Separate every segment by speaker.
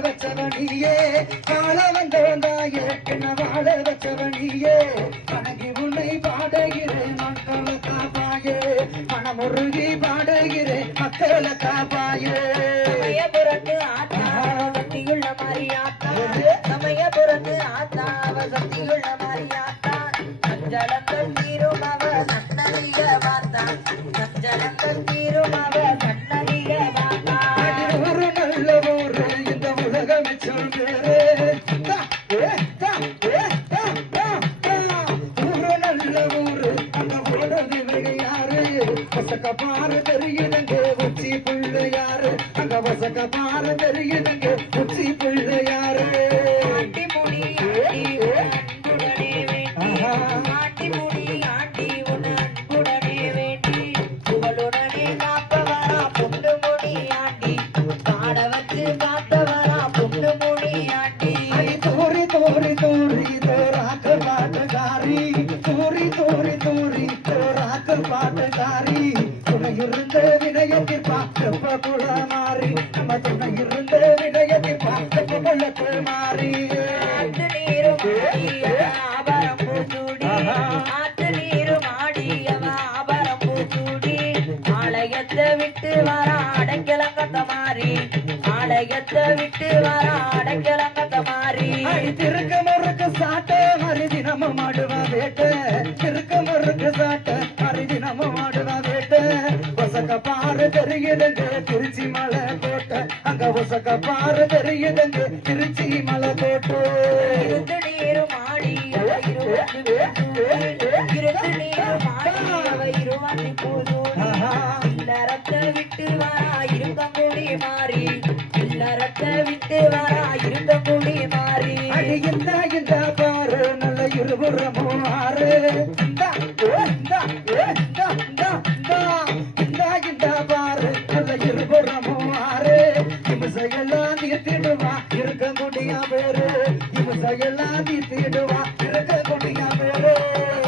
Speaker 1: வச்சவனியே வாழ வந்தவந்தாயே என்ன வாழ வச்சவனியே. வணங்கி உன்னை பாடுகிறேன் மக்களை காப்பாயே. மனமுருகி பாடுகிறேன் மக்களை காப்பாயே. வசக்க பாரு தெரியுதுங்க உச்சி பிள்ளையாரு. அங்க வசக்க பாரு தெரியுதுங்க உச்சி பிள்ளையாரு. தோறி தோறி தோறாக்க பாட்டுக்காரி தோறி தோறி தோறி தோறாக்க பாட்டுக்காரி இருந்த வினயத்தில் பார்க்க குள மாறி நம்ம சொன்ன இருந்த வினயத்தில் பார்க்க குளத்து மாறி
Speaker 2: ஆட்டு நீரும் ஆபரம் பூச்சூடி ஆட்டு நீரும் ஆடி ஆபரம் பூச்சூடி ஆலயத்தை விட்டு வர அடைக்கல கத்த மாறி ஆலயத்தை விட்டு வர
Speaker 1: மலக்கோட்டை அங்க உசக பாரு தெரியுதங்கு திருச்சி
Speaker 2: மலக்கோட்டை விட்டு வரா இருந்தங்குடி மாறி. இல்லறத்த விட்டு வரா இருந்தங்குடி மாறி.
Speaker 1: இந்த இந்த பாரு நல்ல இருபுறமும் ஆறு. இந்த. குசையெல்லாம் நீ தீடுவா இருக்க
Speaker 2: கொண்டு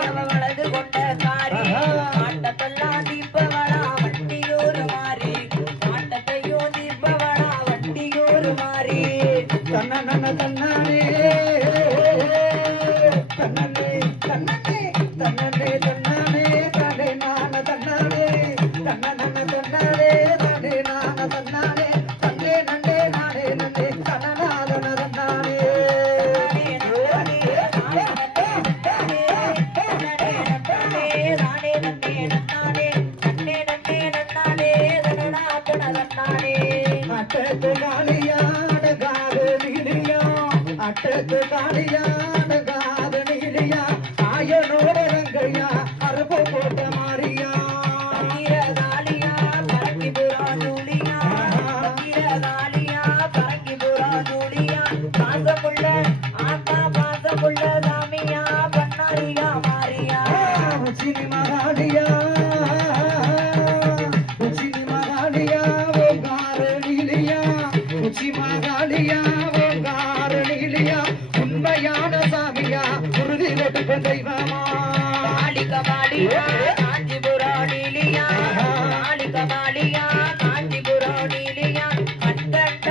Speaker 1: அட்டத்து காளியா அட்டத்து
Speaker 2: காளியா காஞ்சிபுராணிலியா காளி கபாலியா காஞ்சிபுராணிலியா கண்கட்ட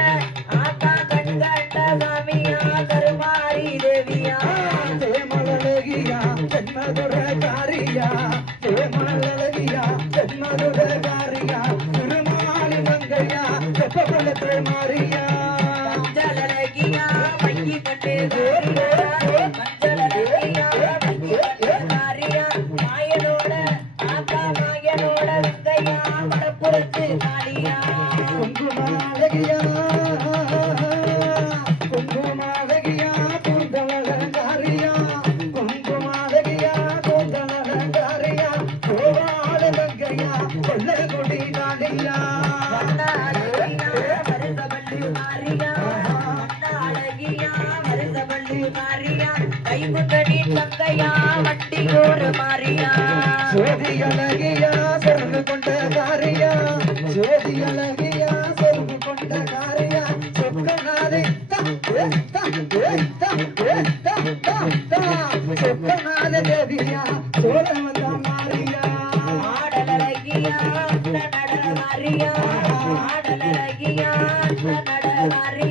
Speaker 2: ஆத்தா கண்கட்ட சாமியா
Speaker 1: ஜோதி அழகியா செல்வு கொண்ட காரியா? ஜோதி அழகியா செல்வு கொண்ட காரியா? சொக்கநாதை சொக்கநாத தேவியா சோழமத மாரியா
Speaker 2: ஆடலழகியா நடன மாரியா ஆடலழகியா நடன மாரியா